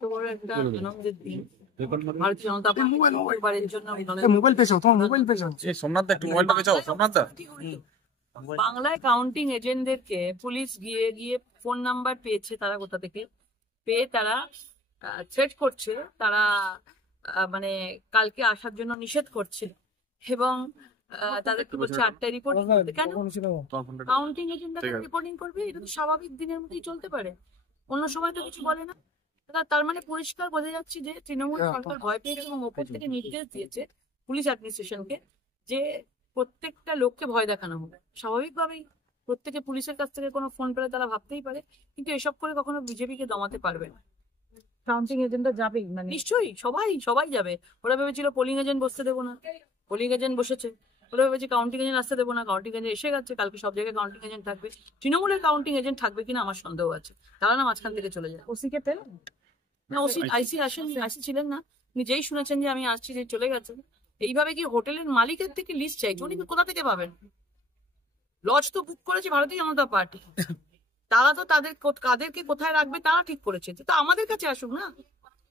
তোমার একটা আনন্দের দিন। ভারতীয় জনতা পার্টির জন্য মোবাইল পেছাও, তোমার মোবাইল পেছাও। সোমনাথ দা একটু মোবাইলটা পেছাও। সোমনাথ দা, বাংলায় কাউন্টিং এজেন্টদেরকে পুলিশ গিয়ে গিয়ে ফোন নাম্বার পেয়েছে, তারা কোথা থেকে পেয়ে তারা থ্রেট করছে, তারা মানে কালকে আসার জন্য নিষেধ করছে এবং তাদেরকে বলছে 8টায় রিপোর্ট করতে। কেন কাউন্টিং এজেন্টরা রিপোর্টিং করবে? এটা তো স্বাভাবিক দিনের মধ্যেই চলতে পারে, অন্য সময় তো কিছু বলে না। তার মানে পরিষ্কার বোঝা যাচ্ছে যে তৃণমূল সরকার ভয় পেয়েছে এবং ওপর থেকে নির্দেশ দিয়েছে পুলিশ অ্যাডমিনিস্ট্রেশনকে যে প্রত্যেকটা লোককে ভয় দেখানো হবে। স্বাভাবিকভাবেই প্রত্যেকে পুলিশের কাছ থেকে কোনো ফোন পেলে তারা ভাবতেই পারে, কিন্তু এসব করে কখনো বিজেপিকে দমাতে পারবে না। কাউন্টিং এজেন্টরা যাবেই, মানে নিশ্চয়ই সবাই যাবে। ওরা ভেবেছিল পোলিং এজেন্ট বসতে দেবো না, পোলিং এজেন্ট বসেছে। ওরা ভেবেছে কাউন্টিং এজেন্ট আসতে দেবো না, কাউন্টিং এজেন্ট এসে গেছে। কালকে সব জায়গায় কাউন্টিং এজেন্ট থাকবে। তৃণমূলের কাউন্টিং এজেন্ট থাকবে কিনা আমার সন্দেহ আছে, তারা না মাঝখান থেকে চলে যায়। ওসিকে পেলেন না, ওসি আইসি আসেননি, আইসি ছিলেন না। নিজেই শুনেছেন যে আমি আসছি, যে চলে গেছেন। এইভাবে কি হোটেলের মালিকের থেকে লিস্ট চাইছে? উনি কোথা থেকে পাবেন? লজ তো বুক করেছে ভারতীয় জনতা পার্টি, তারা তো কাদেরকে কোথায় রাখবে তারা ঠিক করেছে। তো আমাদের কাছে আসুক না,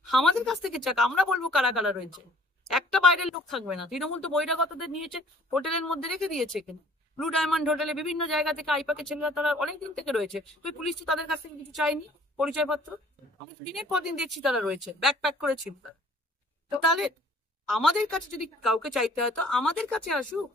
আমাদের কাছ থেকে চাক, আমরা বলবো কারা কারা রয়েছে। একটা বাইরের লোক থাকবে না। তৃণমূল তো বহিরাগতদের নিয়েছে, হোটেলের মধ্যে রেখে দিয়েছে। এখানে ব্লু ডায়মন্ড হোটেলে বিভিন্ন জায়গা থেকে আইপাকে ছেলেরা তারা অনেকদিন থেকে রয়েছে। তুই পুলিশ তো তাদের কাছ থেকে কিছু চাইনি পরিচয়পত্র। আমি দিনের পর দিন দেখছি তারা রয়েছে, ব্যাগ প্যাক করেছিল। তো তাহলে আমাদের কাছে যদি কাউকে চাইতে হয় তো আমাদের কাছে আসুক।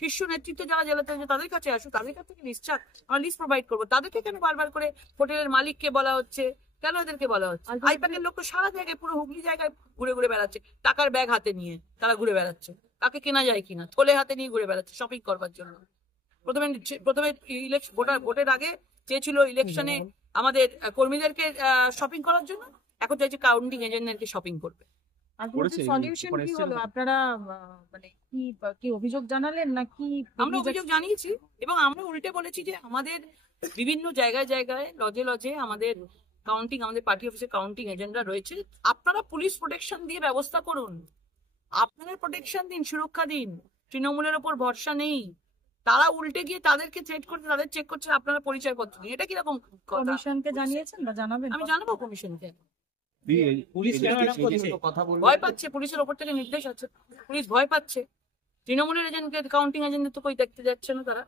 শীর্ষ নেতৃত্ব যারা জেলাতে আছে তাদের কাছে আসুক, তাদের কাছ থেকে লিস্ট চাক, আমরা লিস্ট প্রোভাইড করবো। তাদেরকে কেন বারবার করে হোটেলের মালিককে বলা হচ্ছে? কেন এদেরকে বলা হচ্ছে? আইপ্যাকের লোক তো সারা জায়গায়, পুরো হুগলি জায়গায় ঘুরে ঘুরে বেড়াচ্ছে, টাকার ব্যাগ হাতে নিয়ে তারা ঘুরে বেড়াচ্ছে। তাকে কেনা যায় কিনা থলে হাতে নিয়ে ঘুরে বেড়াচ্ছে শপিং করবার জন্য। প্রথমে ভোটের আগে চেয়েছিল ইলেকশনে আমাদের কর্মীদেরকে শপিং করার জন্য, এখন চাইছে কাউন্টিং এজেন্টদেরকে শপিং করবে। সলিউশন কি হলো? আপনারা মানে কি অভিযোগ জানালেন নাকি? আমরা অভিযোগ জানিয়েছি এবং আমরা উল্টে বলেছি যে আমাদের বিভিন্ন জায়গায় জায়গায় লজে লজে আমাদের পার্টি অফিসে কাউন্টিং এজেন্টরা রয়েছে। আপনারা পুলিশ প্রোটেকশন দিয়ে ব্যবস্থা করুন, আপনারা প্রোটেকশন দিন, সুরক্ষা দিন। তৃণমূলের ওপর ভরসা নেই। তারা উল্টে গিয়ে তাদেরকে থ্রেট করতে, তাদের চেক করছে আপনারা পরিচয়পত্র নিয়ে। এটা কিরকম কথা? কমিশনকে জানিয়েছেন বা জানাবেন? আমি জানাবো কমিশনকে। ভয় পাচ্ছে, পুলিশের ওপর থেকে নির্দেশ আছে, পুলিশ ভয় পাচ্ছে। তৃণমূলের এজেন্টকে কাউন্টিং এজেন্টদের তো কই দেখতে যাচ্ছে না। তারা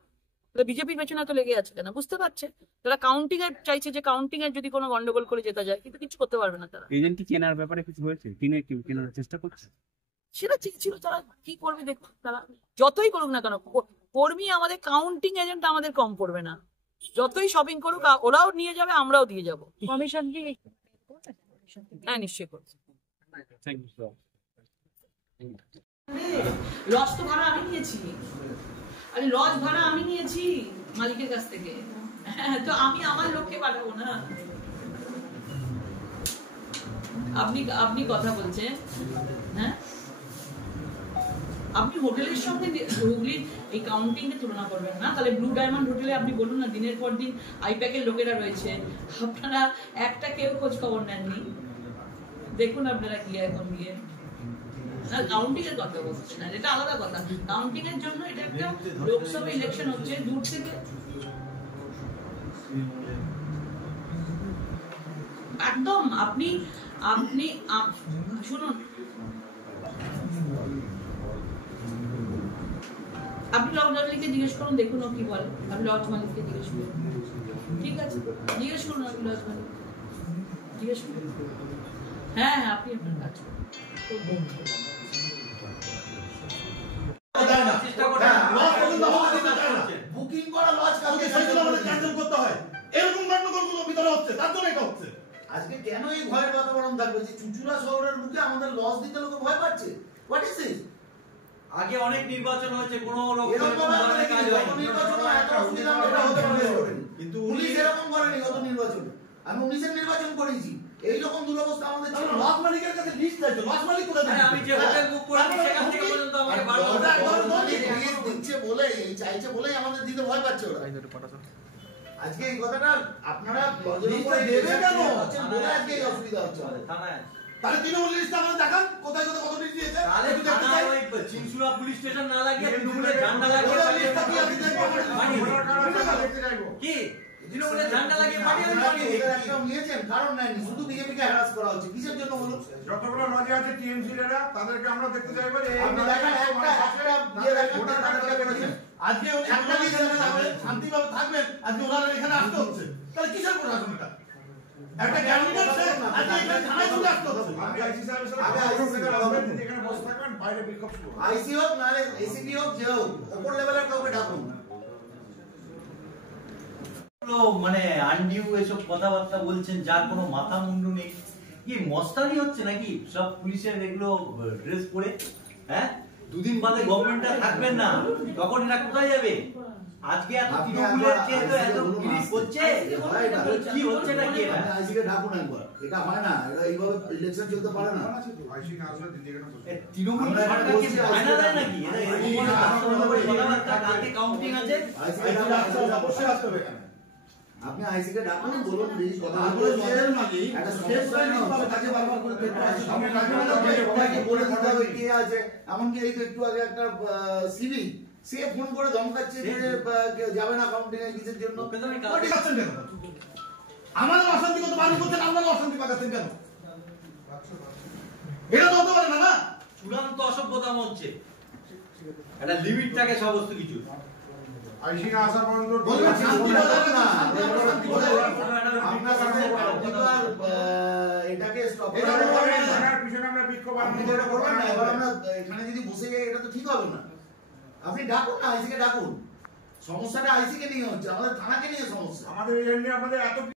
বিজেপির পেছনে তো লেগে আছে কেন বুঝতে পারছে? তারা কাউন্টিং এর চাইছে যে কাউন্টিং এর যদি কোনো গন্ডগোল করে যেতে যায়, কিন্তু কিছু করতে পারবে না তারা। এজেন্ট কেনার ব্যাপারে কিছু হয়েছে? কেনার চেষ্টা করছে, সেটা চেয়েছিল। তারা কি করবে দেখুন, তারা যতই করুক না কেন, কর্মী আমাদের কাউন্টিং এজেন্ট আমাদের কম পড়বে না। যতই শপিং করুক ওরাও নিয়ে যাবে, আমরাও দিয়ে যাবো। কমিশন কি? হ্যাঁ, নিশ্চয়ই করছে। Thank you. লজ তো ভাড়া আমি নিয়েছি, আরে লজ ভাড়া আমি নিয়েছি মালিকের কাছ থেকে। তো আমি আমার লোককে পাঠাবো না? আপনি কথা বলছেন, হ্যাঁ? আপনি হোটেলের সঙ্গে হুগলির এই কাউন্টিং এর তুলনা করবেন না। তাহলে ব্লু ডায়মন্ড হোটেলে আপনি বলুন না, দিনের পর দিন আইপ্যাকের লোকেরা রয়েছে, আপনারা একটা কেউ খোঁজ খবর নেননি। দেখুন আপনারা গিয়ে এখন গিয়ে কাউন্টিং এর কথা বলছে না, এটা আলাদা কথা। কাউন্টিং এর জন্য এটা একটা লোকসভা ইলেকশন হচ্ছে, দূর থেকে একদম আপনি শুনুন, আপনি লজ মালিককে জিজ্ঞেস করুন, দেখুন ও কি বলে। আপনি লজ মালিককে জিজ্ঞেস করুন, ঠিক আছে? জিজ্ঞেস করুন, আপনি লজ মালিক জিজ্ঞেস করুন। হ্যাঁ, আপনি আপনার কাজ করুন। বুকিং করা লজ কালকে সেগুলো আমাদের ক্যান্সেল করতে হয়। এরকম গন্ডগোলগুলো ভিতরে হচ্ছে, তার জন্য এটা হচ্ছে। আজকে কেন এই ভয়ের বাতাবরণ থাকবে যে চুচুড়া শহরের মুখে আমাদের লজ দিতে লোকে ভয় পাচ্ছে? What is this? আগে অনেক নির্বাচন হয়েছে, কোনো কিন্তু পুলিশ এরকম করেনি গত নির্বাচনে। আমি 19-এর নির্বাচন করেছি, এইরকম দুরবস্থা আমাদের ছিল। লজ মালিকের কাছে লিস্ট চাইছো, লজ মালিক কোথায়? আমি যে হোটেল বুক করেছি সেখান থেকে পর্যন্ত আমাকে দিচ্ছে বলে, এই চাইছে বলেই আমাদের দিতে ভয় পাচ্ছে ওরা। আজকে এই কথাটা আপনারা লিস্টটা দেবে কেন বলে আজকে এই অসুবিধা হচ্ছে আমাদের থানায়। তাহলে তৃণমূল লিস্ট আমাদের দেখান, কোথায় কোথায় কত লিস্ট দিয়েছে। তাহলে একটু দেখতে চাই। ওই চিনসুরা পুলিশ স্টেশন না লাগিয়ে তৃণমূলের ঝান্ডা লাগিয়ে পালিয়ে কি তৃণমূলের ঝান্ডা লাগিয়ে পাঠিয়ে আপনারা কি এদের একটাও নিয়েছেন? কারণ নেয়নি, শুধু বিজেপিকে হ্যারাস করা হচ্ছে। কিসের জন্য বলুন? যতগুলো লজে আছে টিএমসি লেরা তাদেরকে আমরা দেখতে চাইবো যে এই আপনি দেখেন একটা ইয়ে দেখেন, আজকে একটা শান্তিভাবে থাকবেন, আজকে ওনারা এখানে আসতে হচ্ছে। তাহলে কিসের প্রশাসন এটা? একটা ক্যান্ডিডেট সে আজকে এখানে থানায় চলে আসতে হচ্ছে। আপনি আইসি সাহেবের সাথে এখানে বসে থাকবেন, বাইরে বিক্ষোভ শুরু হবে। আইসি হোক নাহলে এসিপি হোক, যে হোক, ওপর লেভেলের কাউকে ডাকুন। মানে আনডিউ এসব কথাবার্তা বলছেন, যার কোনো মাথা মুন্ডু নেই। কি মস্তানি হচ্ছে নাকি সব পুলিশের এগুলো ড্রেস পরে? হ্যাঁ, দুদিন বাদে গভর্নমেন্টটা থাকবেন না, তখন এরা কোথায় যাবে? আজকে এত তৃণমূলের কে এত পুলিশ করছে, কি হচ্ছে নাকি এটা? আইসিকে ডাকুন একবার। এটা হয় না, এটা এইভাবে ইলেকশন চলতে পারে না। আইসি না আসলে দিদি এখানে বসে তৃণমূল সরকারকে আয়না দেয় নাকি? এরা এরকম করে কথাবার্তা, কালকে কাউন্টিং আছে। আইসিকে ডাকুন, অবশ্যই আসতে হবে এখানে। আপনি আইসিকে ডাকুন, বলুন প্লিজ কথা বলে জেলের মাঝে একটা স্টেপ নিতে তাকে বারবার করে দেখতে আসে। সবাইকে বলে দিতে হবে কে আছে। এমনকি এই তো একটু আগে একটা সিভি সে ফোন করে ধমকাচ্ছে যে যাবে না কাউন্টিং এ কিসের জন্য? আমাদের অশান্তি কত বাড়ি করছেন, আপনারা অশান্তি পাকাচ্ছেন কেন? এটা তো হতে পারে না। না, চূড়ান্ত অসভ্যতা হচ্ছে, একটা লিমিট থাকে সমস্ত কিছু। আইসি না আসা পর্যন্ত বলবেন শান্তি বজায় না, আমরা শান্তি বজায় রাখবো। আপনার সাথে পার্টিকুলার এটাকে স্টপ এটা করা হবে না। থানার পিছনে আমরা বিক্ষোভ আপনি আরম্ভ যেটা করবেন না, এবার করব। আমরা এখানে যদি বসে যাই এটা তো ঠিক হবে না। আপনি ডাকুন না, আইসিকে ডাকুন। সমস্যাটা আইসিকে নিয়ে হচ্ছে, আমাদের থানাকে নিয়ে সমস্যা। আমাদের এই নিয়ে আমাদের এত